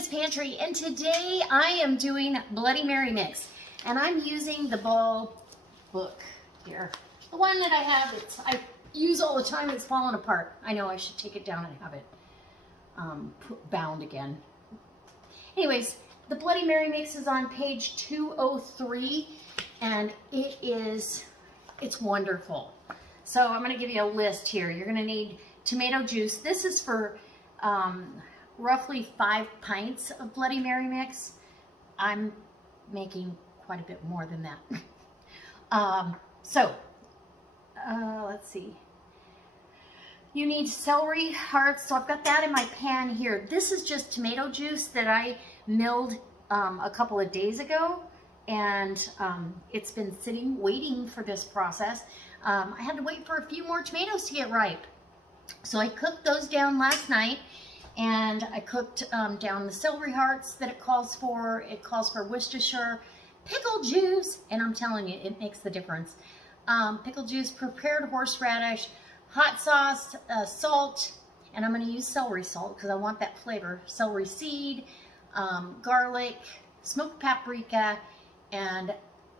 Miss Pantry, and today I am doing Bloody Mary mix, and I'm using the ball book here. The one that I have, I use all the time, it's falling apart. I know I should take it down and have it bound again. Anyways, the Bloody Mary mix is on page 203, and it's wonderful. So I'm going to give you a list here. You're going to need tomato juice. This is for roughly 5 pints of Bloody Mary mix. I'm making quite a bit more than that. Let's see. You need celery hearts, so I've got that in my pan here. This is just tomato juice that I milled a couple of days ago, and it's been sitting waiting for this process. I had to wait for a few more tomatoes to get ripe. So I cooked those down last night, and I cooked down the celery hearts that it calls for. It calls for Worcestershire, pickle juice, and I'm telling you, it makes the difference. Pickle juice, prepared horseradish, hot sauce, salt, and I'm going to use celery salt because I want that flavor. Celery seed, garlic, smoked paprika, and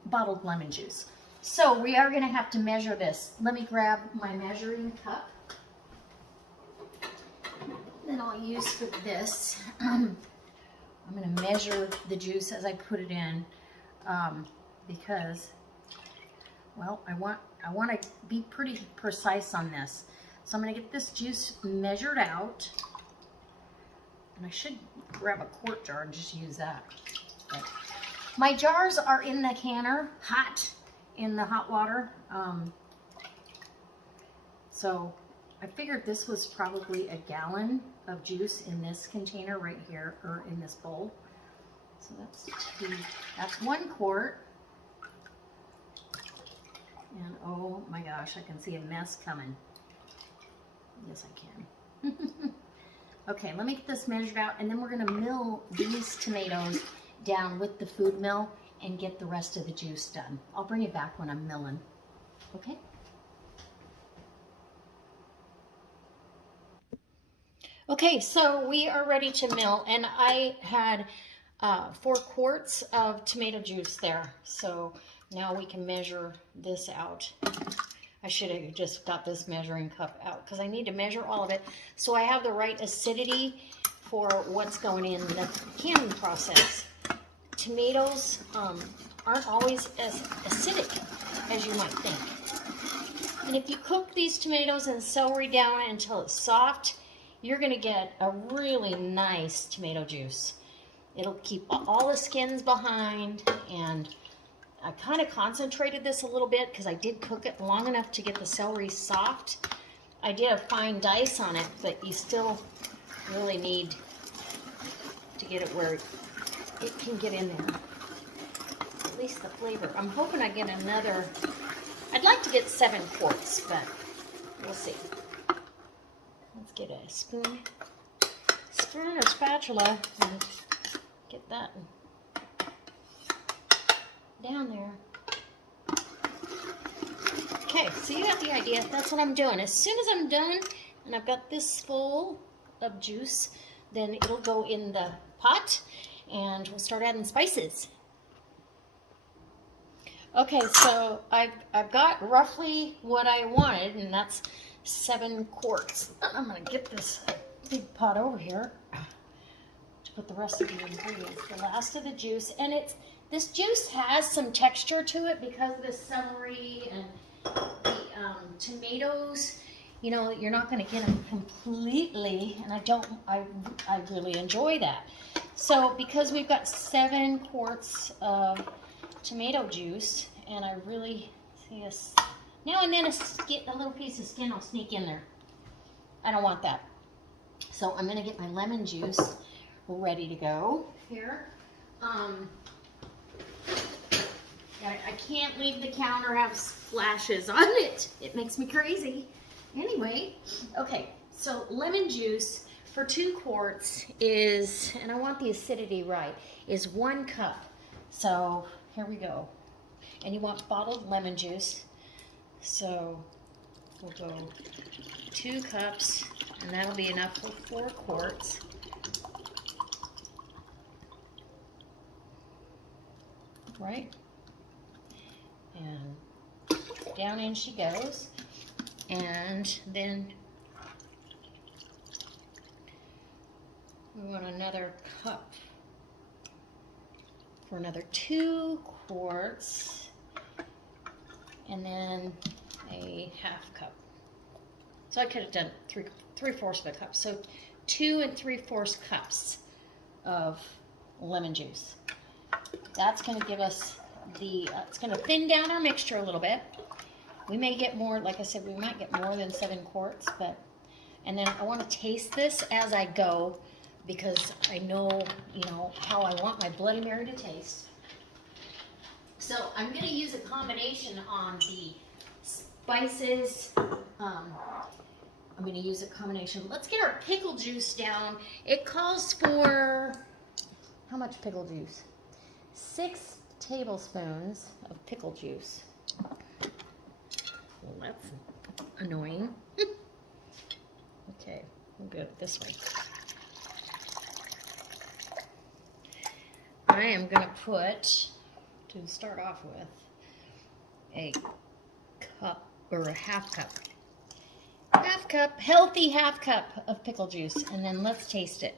bottled lemon juice. So we are going to have to measure this. Let me grab my measuring cup. Then I'll use for this. I'm going to measure the juice as I put it in because, well, I want to be pretty precise on this. So I'm going to get this juice measured out, and I should grab a quart jar and just use that. But my jars are in the canner, hot, in the hot water. So I figured this was probably a gallon of juice in this container right here, or in this bowl. So that's 1 quart. And oh my gosh, I can see a mess coming. Yes, I can. Okay, let me get this measured out, and then we're gonna mill these tomatoes down with the food mill and get the rest of the juice done. I'll bring it back when I'm milling, okay? Okay, so we are ready to mill, and I had 4 quarts of tomato juice there. So now we can measure this out. I should have just got this measuring cup out because I need to measure all of it so I have the right acidity for what's going in the canning process. Tomatoes aren't always as acidic as you might think. And if you cook these tomatoes and celery down until it's soft, you're going to get a really nice tomato juice. It'll keep all the skins behind, and I kind of concentrated this a little bit because I did cook it long enough to get the celery soft. I did a fine dice on it, but you still really need to get it where it can get in there. At least the flavor. I'm hoping I get another, I'd like to get 7 quarts, but we'll see. Let's get a spoon or spatula and get that down there. Okay, so you got the idea. That's what I'm doing. As soon as I'm done and I've got this full of juice, then it'll go in the pot and we'll start adding spices. Okay, so I've got roughly what I wanted, and that's 7 quarts. I'm going to get this big pot over here to put the rest of the ingredients, the last of the juice. And this juice has some texture to it because of the celery and the tomatoes. You know, you're not going to get them completely, and I really enjoy that. So because we've got 7 quarts of tomato juice, and I really see this. Now and then a little piece of skin will sneak in there. I don't want that. So I'm going to get my lemon juice ready to go here. I can't leave the counter have splashes on it. It makes me crazy. Anyway, okay, so lemon juice for 2 quarts is, and I want the acidity right, is 1 cup. So here we go. And you want bottled lemon juice. So we'll go 2 cups, and that'll be enough for 4 quarts. right? And down in she goes. And then we want another cup for another 2 quarts. And then a half cup. So I could have done 3/4 of a cup. So 2 3/4 cups of lemon juice. That's going to give us the, it's going to thin down our mixture a little bit. We may get more, like I said, we might get more than 7 quarts, but, and then I want to taste this as I go because I know, you know, how I want my Bloody Mary to taste. So I'm going to use a combination on the spices. I'm going to use a combination. Let's get our pickle juice down. It calls for, how much pickle juice? 6 tablespoons of pickle juice. Well, that's annoying. Okay, we'll go this way. I am going to put, to start off with, a cup or a half cup. Half cup, healthy half cup of pickle juice, and then let's taste it.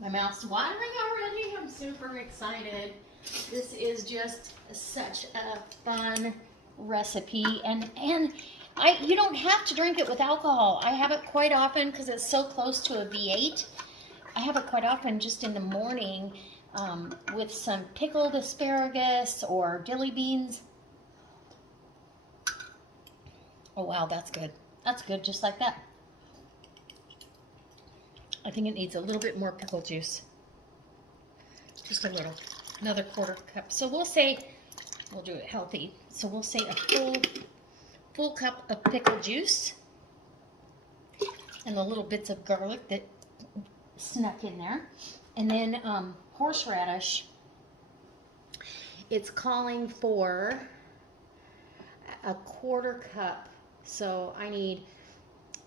My mouth's watering already. I'm super excited. This is just such a fun recipe, and you don't have to drink it with alcohol. I have it quite often because it's so close to a V8. I have it quite often just in the morning with some pickled asparagus or dilly beans. Oh wow, that's good. That's good, just like that. I think it needs a little bit more pickle juice. Just a little. Another 1/4 cup. So we'll say, we'll do it healthy. So we'll say a full cup of pickle juice. And the little bits of garlic that snuck in there. And then horseradish. It's calling for a 1/4 cup. So I need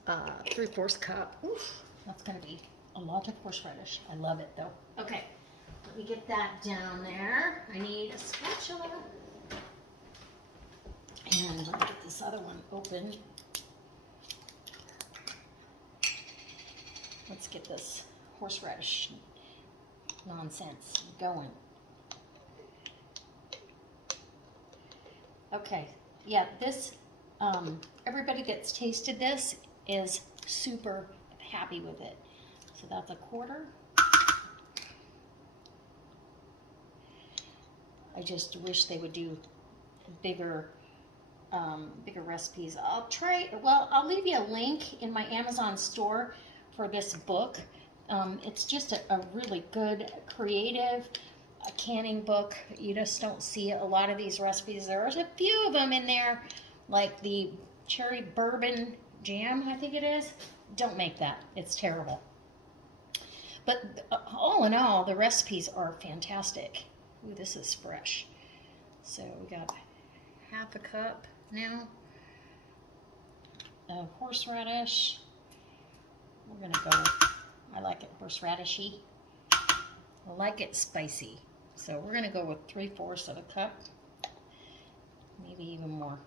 3/4 cup. Oof, that's going to be a lot of horseradish. I love it though. Okay, let me get that down there. I need a spatula. And let me get this other one open. Let's get this horseradish nonsense going. Okay, yeah, this, everybody that's tasted this is super happy with it. So that's a 1/4. I just wish they would do bigger recipes. I'll try, well, I'll leave you a link in my Amazon store for this book. It's just a really good, creative canning book. You just don't see a lot of these recipes. There's a few of them in there, like the cherry bourbon jam, I think it is. Don't make that. It's terrible. But all in all, the recipes are fantastic. Ooh, this is fresh. So we got 1/2 cup now of horseradish. We're gonna go, I like it horseradishy. I like it spicy. So we're gonna go with 3/4 of a cup, maybe even more.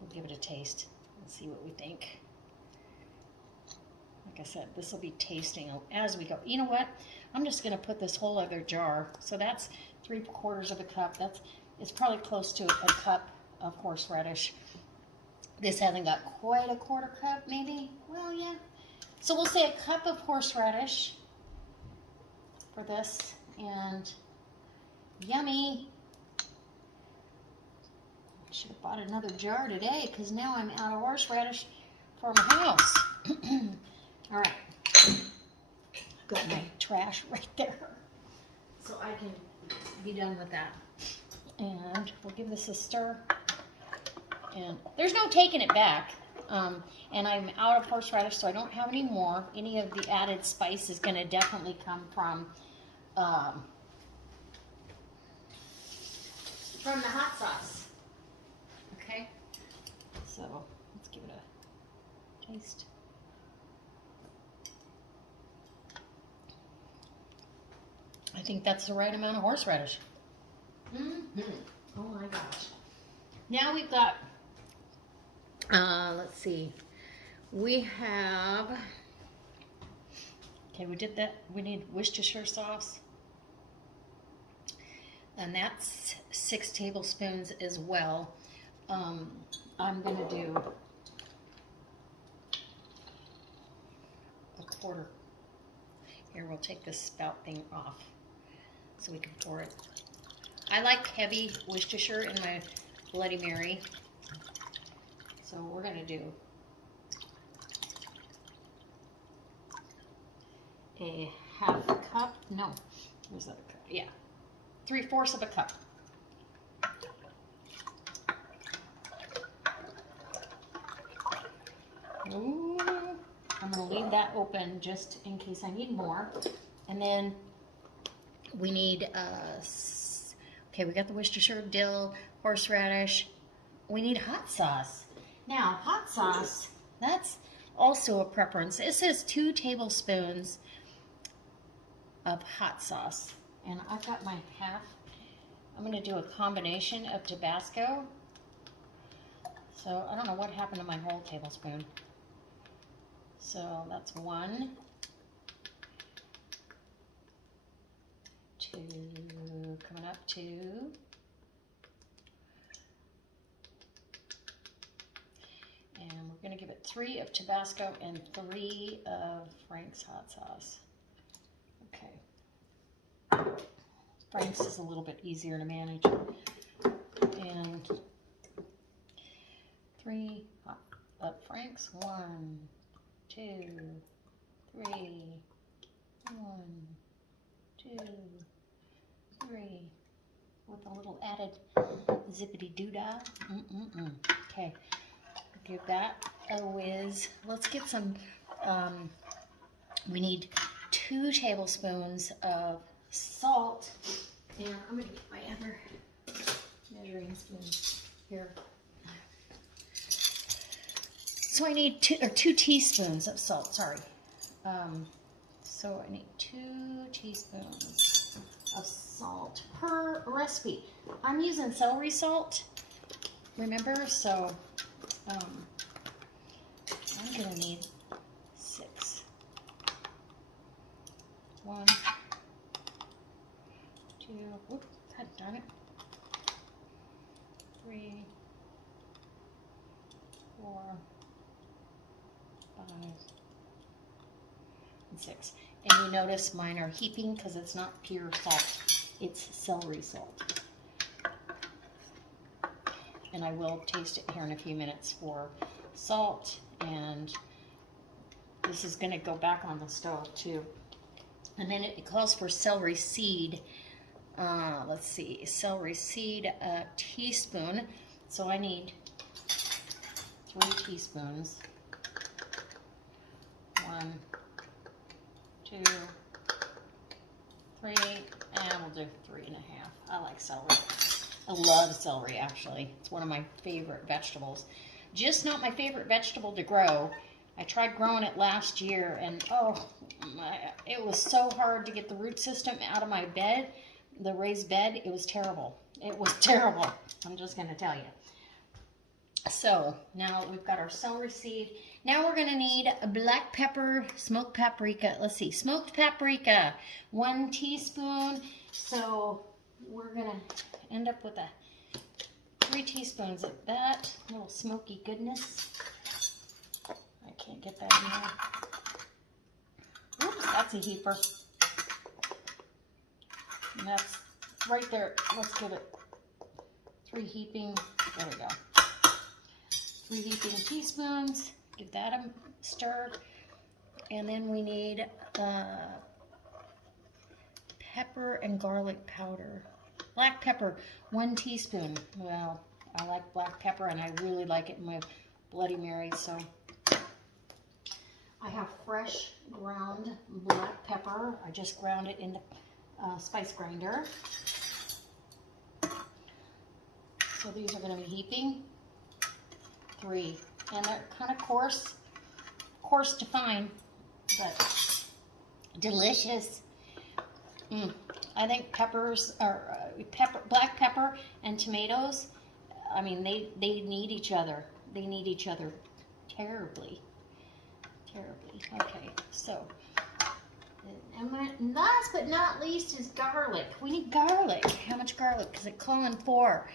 We'll give it a taste and see what we think. Like I said, this will be tasting as we go. You know what? I'm just gonna put this whole other jar. So that's 3/4 of a cup. It's probably close to a cup of horseradish. This hasn't got quite a 1/4 cup, maybe. Well, yeah. So we'll say a cup of horseradish for this, and yummy. I should have bought another jar today because now I'm out of horseradish for my house. All right, I've got my trash right there, so I can be done with that. And we'll give this a stir. And there's no taking it back. And I'm out of horseradish, so I don't have any more. Any of the added spice is going to definitely come from the hot sauce. Okay, so let's give it a taste. I think that's the right amount of horseradish. Oh my gosh. Now we've got, let's see. We have, okay, we did that. We need Worcestershire sauce. And that's 6 tablespoons as well. I'm going to do a quarter. Here, we'll take this spout thing off so we can pour it. I like heavy Worcestershire in my Bloody Mary. So we're going to do a half a cup. No, where's that a cup? Yeah, 3/4 of a cup. Ooh, I'm going to leave that open just in case I need more. And then we need, okay, we got the Worcestershire, dill, horseradish. We need hot sauce. Now, hot sauce, that's also a preference. It says 2 tablespoons of hot sauce. And I've got my half. I'm going to do a combination of Tabasco. So I don't know what happened to my whole tablespoon. So that's 1, 2, coming up 2. And we're going to give it 3 of Tabasco and 3 of Frank's hot sauce. Okay. Frank's is a little bit easier to manage. And 3 of Frank's. 1, 2, 3. 1, 2, 3. With a little added zippity doodah. Okay. Give that a whiz. Let's get some, we need 2 tablespoons of salt. And I'm going to get my other measuring spoon here. So I need 2 teaspoons of salt, sorry. So I need 2 teaspoons of salt per recipe. I'm using celery salt, remember? So I'm gonna need 6. 1, 2, whoop, god darn it. 3, 4, 5, and 6. And you notice mine are heaping because it's not pure salt, it's celery salt. And I will taste it here in a few minutes for salt, and this is going to go back on the stove too. And then it calls for celery seed. Let's see, celery seed, a teaspoon. So I need 3 teaspoons. 1, 2, 3, and we'll do 3.5. I like celery. I love celery, actually. It's one of my favorite vegetables. Just not my favorite vegetable to grow. I tried growing it last year, and it was so hard to get the root system out of my bed, the raised bed. It was terrible. It was terrible. I'm just going to tell you. So now we've got our celery seed. Now we're going to need a black pepper, smoked paprika. Let's see, smoked paprika, 1 teaspoon. So we're going to end up with 3 teaspoons of that little smoky goodness. I can't get that in there. Oops, that's a heaper. And that's right there. Let's give it 3 heaping. There we go. 3 heaping teaspoons. Give that a stir. And then we need pepper and garlic powder. Black pepper, 1 teaspoon. Well, I like black pepper, and I really like it in my Bloody Mary, so I have fresh ground black pepper. I just ground it in the spice grinder. So these are going to be heaping. 3. And they're kind of coarse to fine, but delicious. I think peppers or black pepper and tomatoes, I mean, they need each other. They need each other terribly. Terribly. Okay, so, and last but not least is garlic. We need garlic. How much garlic? Because it's calling for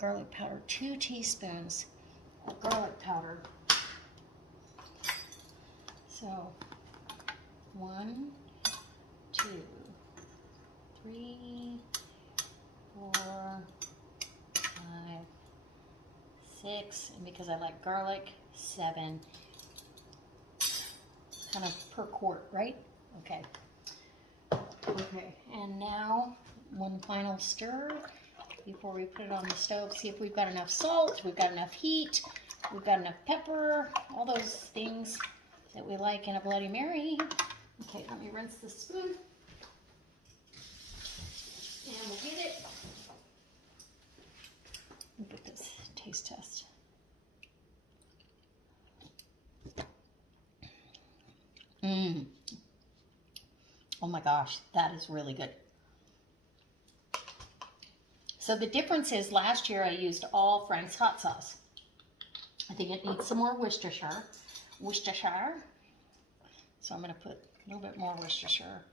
garlic powder, 2 teaspoons of garlic powder. So, 1, 2, 3, 4, 5, 6, and because I like garlic, 7, kind of per quart, right? Okay. Okay, and now one final stir before we put it on the stove. See if we've got enough salt, we've got enough heat, we've got enough pepper, all those things that we like in a Bloody Mary. Okay, let me rinse the spoon. And we'll get it. Look at this taste test. Oh my gosh, that is really good. So the difference is last year I used all Frank's hot sauce. I think it needs some more Worcestershire. So I'm going to put a little bit more Worcestershire,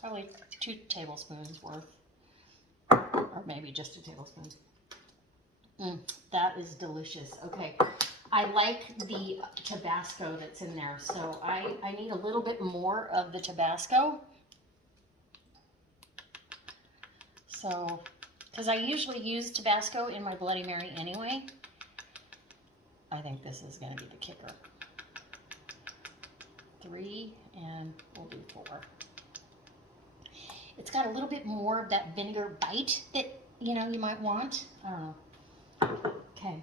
probably 2 tablespoons worth, or maybe just a tablespoon. That is delicious. Okay, I like the Tabasco that's in there, so I need a little bit more of the Tabasco. So, because I usually use Tabasco in my Bloody Mary anyway, I think this is going to be the kicker. 3, and we'll do 4. It's got a little bit more of that vinegar bite that, you know, you might want. I don't know. Okay.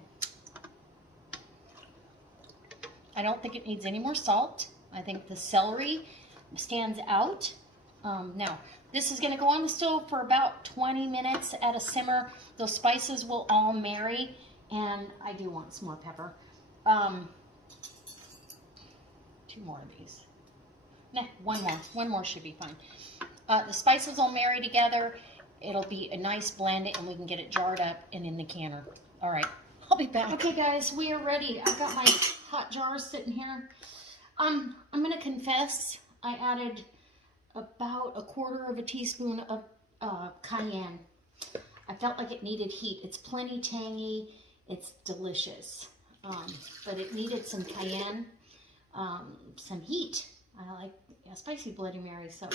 I don't think it needs any more salt. I think the celery stands out. Now, this is going to go on the stove for about 20 minutes at a simmer. Those spices will all marry, and I do want some more pepper. 2 more of these. Nah, 1 more. 1 more should be fine. The spices will marry together. It'll be a nice blend, and we can get it jarred up and in the canner. All right, I'll be back. Okay, guys, we are ready. I've got my hot jars sitting here. I'm going to confess, I added about 1/4 teaspoon of cayenne. I felt like it needed heat. It's plenty tangy. It's delicious. But it needed some cayenne, some heat. I like spicy Bloody Mary, so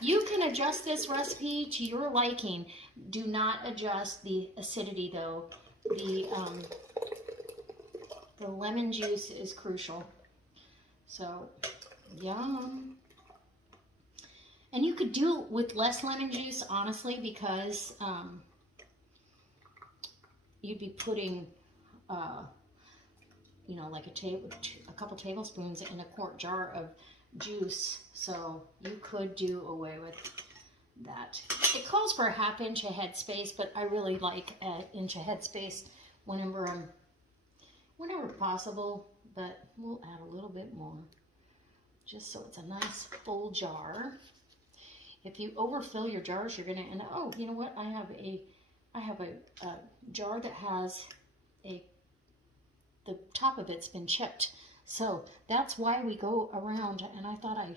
you can adjust this recipe to your liking. Do not adjust the acidity, though. The lemon juice is crucial. So, yum. And you could do it with less lemon juice, honestly, because you'd be putting, you know, like a couple tablespoons in a quart jar of juice. So you could do away with that. It calls for a 1/2 inch of headspace, but I really like an inch of headspace whenever possible. But we'll add a little bit more, just so it's a nice full jar. If you overfill your jars, you're gonna end up, oh, you know what? I have a jar that has the top of it's been chipped. So that's why we go around, and I thought I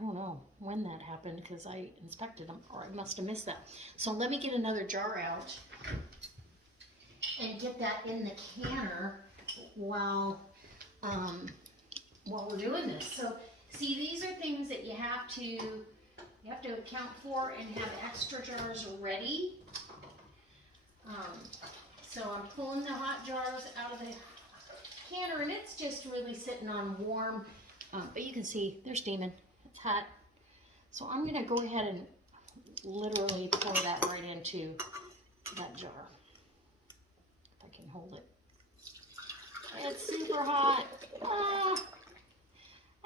don't know when that happened because I inspected them, or I must have missed that. So let me get another jar out and get that in the canner while we're doing this. So see, these are things that you have to account for and have extra jars ready. So I'm pulling the hot jars out of the canner, and it's just really sitting on warm, but you can see they're steaming. It's hot. So I'm going to go ahead and literally pour that right into that jar. If I can hold it. It's super hot.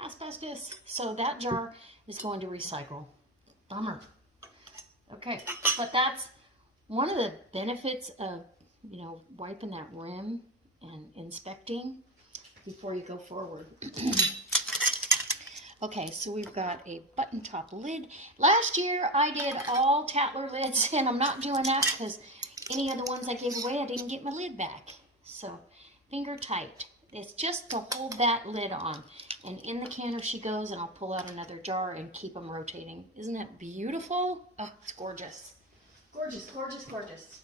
Asbestos. So that jar is going to recycle. Bummer. Okay, but that's one of the benefits of, you know, wiping that rim and inspecting before you go forward. Okay, so we've got a button top lid. Last year I did all Tatler lids, and I'm not doing that because any of the ones I gave away I didn't get my lid back. So finger tight. It's just to hold that lid on. And in the canner she goes, and I'll pull out another jar and keep them rotating. Isn't that beautiful? Oh, it's gorgeous. Gorgeous, gorgeous, gorgeous.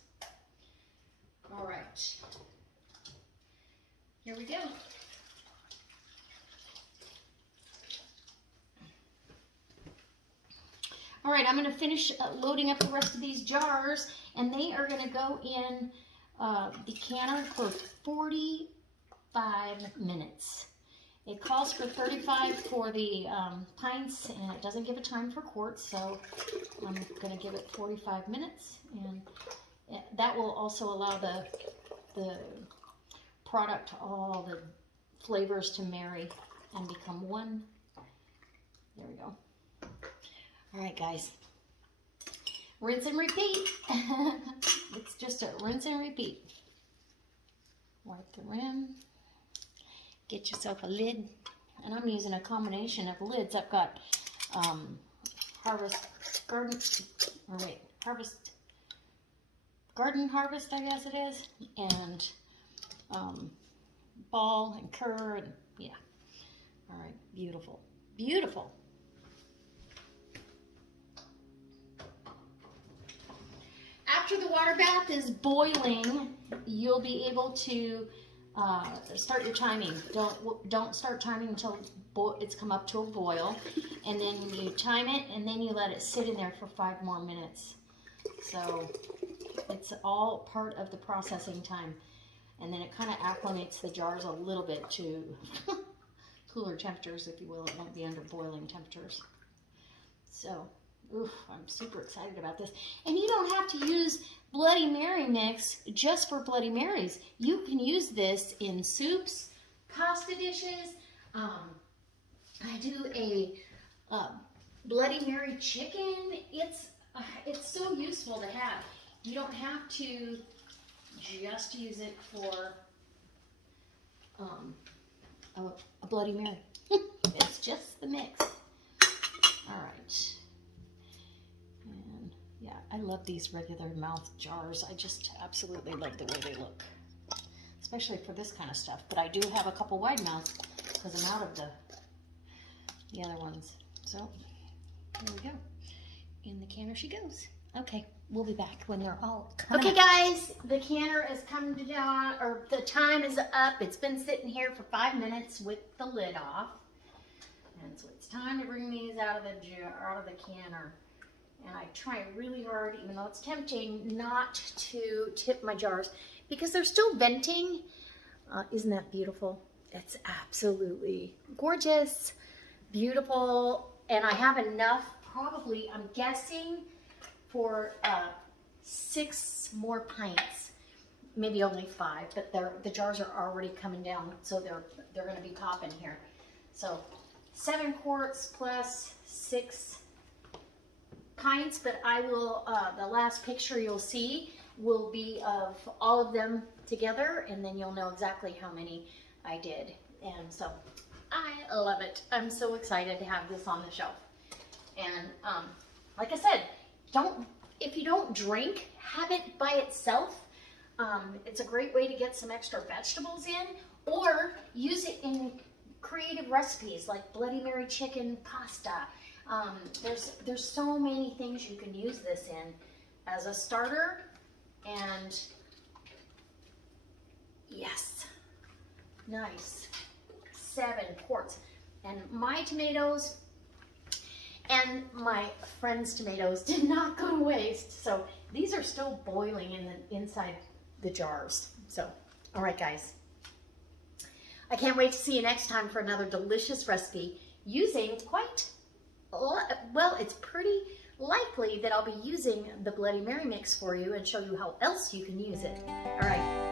All right. Here we go. All right, I'm going to finish loading up the rest of these jars, and they are going to go in the canner for 45 minutes. It calls for 35 for the pints, and it doesn't give a time for quarts, so I'm going to give it 45 minutes, and that will also allow the product, all the flavors to marry and become one. There we go. All right, guys. Rinse and repeat. It's just a rinse and repeat. Wipe the rim. Get yourself a lid. And I'm using a combination of lids. I've got Garden Harvest, I guess it is, and Ball and Kerr, and yeah. All right, beautiful, beautiful. After the water bath is boiling, you'll be able to start your timing. Don't start timing until it's come up to a boil, and then you time it, and then you let it sit in there for 5 more minutes. So it's all part of the processing time, and then it kind of acclimates the jars a little bit to cooler temperatures, if you will. It won't be under boiling temperatures. So, oof, I'm super excited about this. And you don't have to use Bloody Mary mix just for Bloody Marys. You can use this in soups, pasta dishes. I do a Bloody Mary chicken. It's so useful to have. You don't have to just use it for a Bloody Mary. It's just the mix. All right. And yeah, I love these regular mouth jars. I just absolutely love the way they look, especially for this kind of stuff. But I do have a couple wide mouths because I'm out of the other ones. So here we go. In the canner she goes. Okay, we'll be back when they're all coming. Okay, guys, the canner is coming down, or the time is up. It's been sitting here for 5 minutes with the lid off, and so it's time to bring these out of the jar, out of the canner. And I try really hard, even though it's tempting, not to tip my jars because they're still venting. Isn't that beautiful? It's absolutely gorgeous, beautiful, and I have enough. Probably, I'm guessing, for 6 more pints, maybe only 5, but the jars are already coming down, so they're going to be popping here. So 7 quarts plus 6 pints, but I will, the last picture you'll see will be of all of them together, and then you'll know exactly how many I did. And so I love it. I'm so excited to have this on the shelf. And like I said, if you don't drink, have it by itself. It's a great way to get some extra vegetables in, or use it in creative recipes like Bloody Mary chicken pasta. There's so many things you can use this in as a starter. And yes, nice, 7 quarts. And my tomatoes and my friend's tomatoes did not go to waste. So these are still boiling inside the jars. So, all right, guys. I can't wait to see you next time for another delicious recipe using well, it's pretty likely that I'll be using the Bloody Mary mix for you and show you how else you can use it. All right.